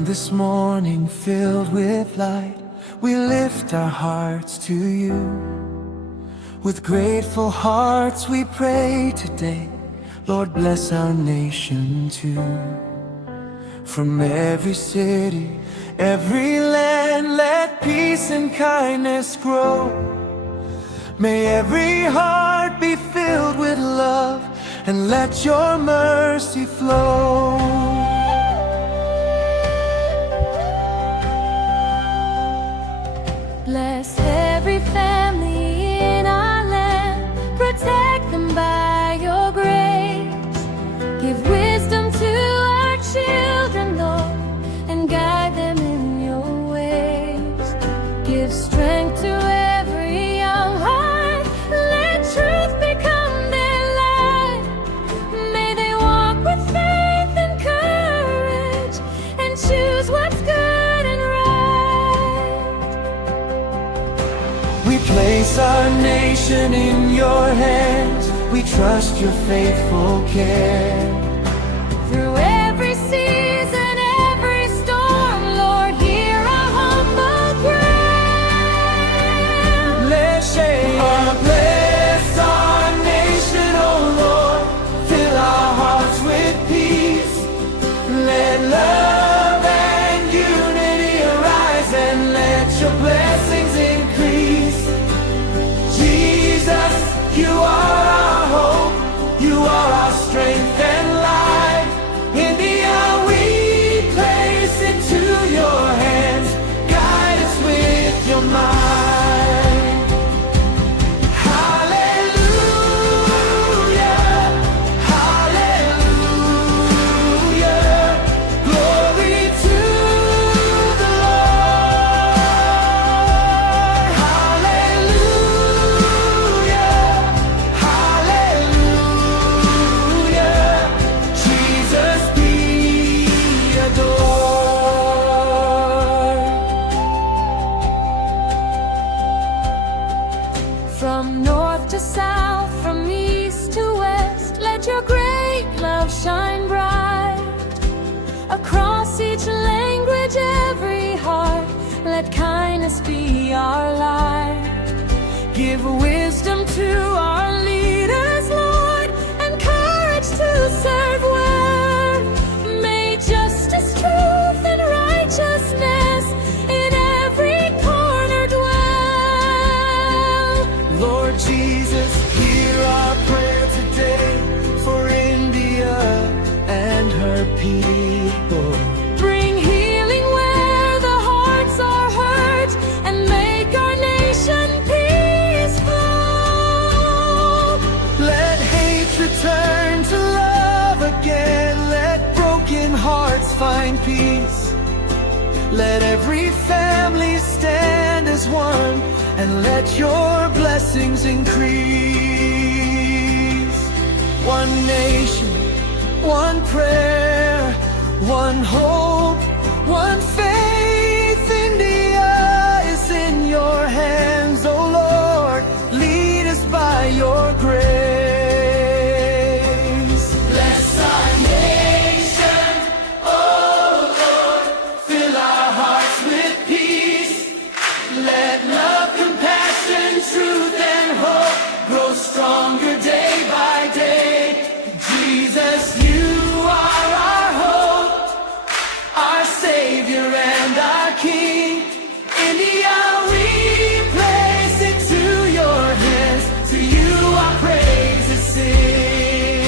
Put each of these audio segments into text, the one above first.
come this morning filled with light. We lift our hearts to you. With grateful hearts we pray today. Lord, bless our nation too. From every city, every land, let peace and kindness grow. May every heart be filled with love, and let your mercy flow. Bless every family in our land, protect them by your grace. Give wisdom to our children, Lord, and guide them in your ways. Give strength to every young heart, let truth become their life. May they walk with faith and courage, and choose what's good and right. We place our nation in your hands. We trust your faithful care. Through every season, every storm, Lord, hear our humble prayer. Bless our nation, oh Lord. Fill our hearts with peace. Let love and unity arise, and let your blessings increase. Jesus, you are our hope. You are our strength and life. India we place into your hands. Guide us with your mind. Hallelujah, hallelujah. Glory to the Lord. Hallelujah, hallelujah. Jesus be adored. From north to south, from east to west, let your great love shine bright. Across each language, every heart, let kindness be our light. Give wisdom to our leaders, Lord, and courage to serve well. May justice, truth, and righteousness in every corner dwell. Lord Jesus, hear our prayer today for India and her people. Bring healing where the hearts are hurt, and make our nation peaceful. Let hate return to love again. Let broken hearts find peace. Let every family stand as one, and let your blessings increase. One nation, one prayer, one hope, one faith. India is in your hands, oh Lord. Lead us by your grace. Bless our nation, oh Lord. Fill our hearts with peace. Let love, compassion, truth, and hope grow stronger day by day. Jesus, you are our hope, our Savior and our King. India, we place it to your hands. To you our praises sing.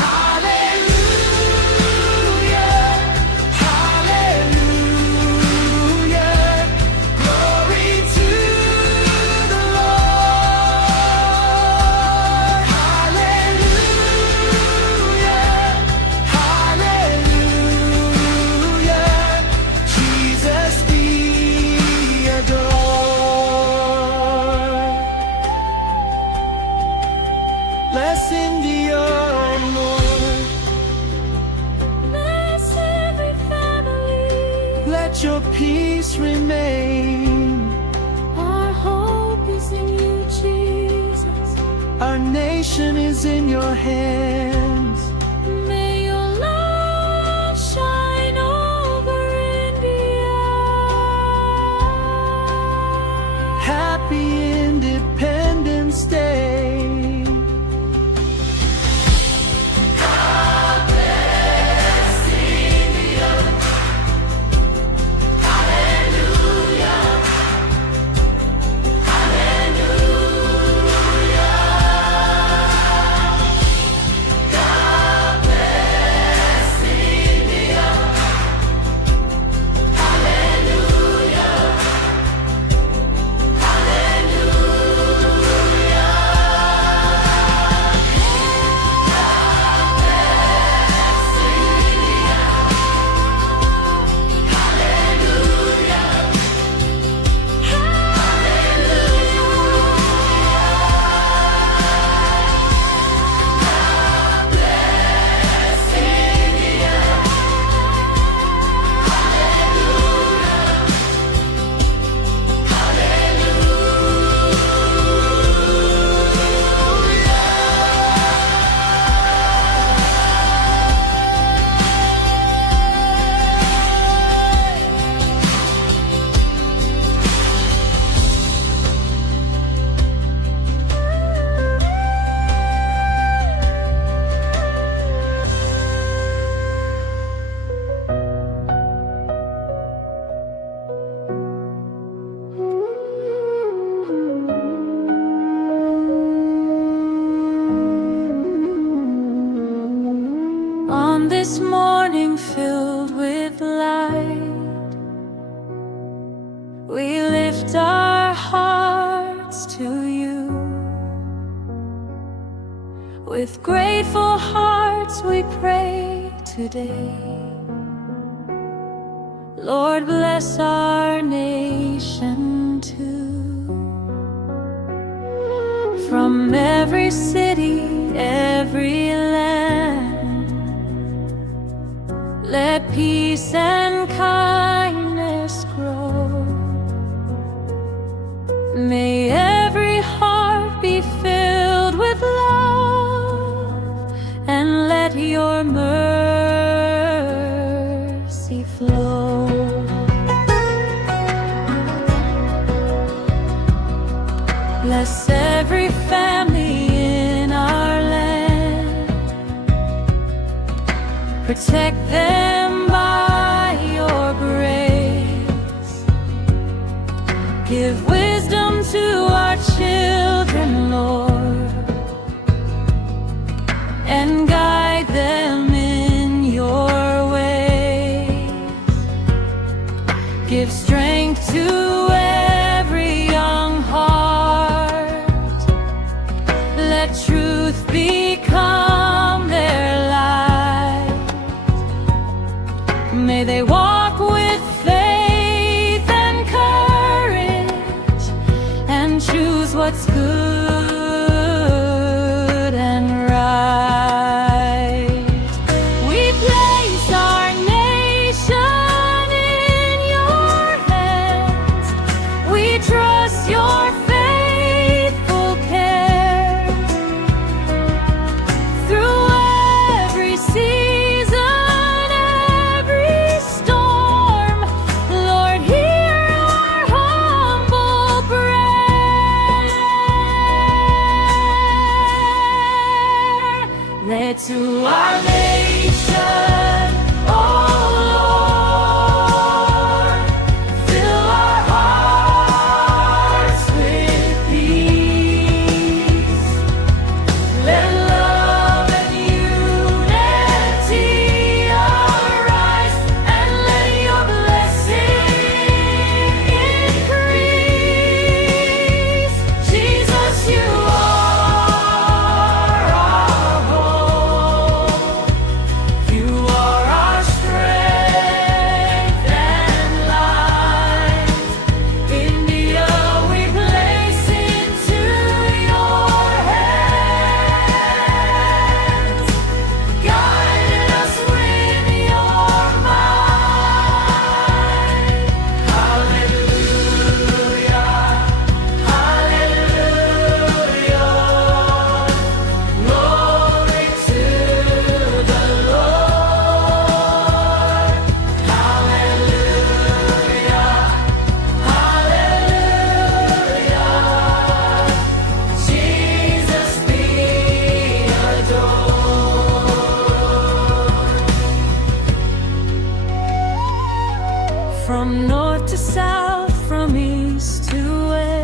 Hallelujah, hallelujah. Glory to the Lord. Hallelujah, hallelujah. Jesus be adored. Bless India, Lord. Bless every family. Let your peace remain. Our hope is in you, Jesus. Our nation is in your hands. May your love shine With grateful hearts we pray today. Lord, bless our nation too. From every city, every land, let peace and kindness grow. May every heart be filled with love, and let your mercy flow. Bless every family in our land. Protect them by your grace. Give wisdom to our children, Lord, and guide them in your ways. Give strength to every young heart. Let truth become their light. May they walk with faith and courage, and choose what's good and right. We place our nation in your hands. We trust your faithful care. Through every season, every storm, Lord, hear our humble prayer. Let to our nation, oh Lord, fill our hearts with peace. Let love and unity arise, and let your blessing increase. Jesus, you are our hope. You are our strength and light. India we place into your hands. Guide us with your might. Hallelujah, hallelujah. Glory to the Lord. Hallelujah, hallelujah. Jesus be adored. From north to south, from east to west,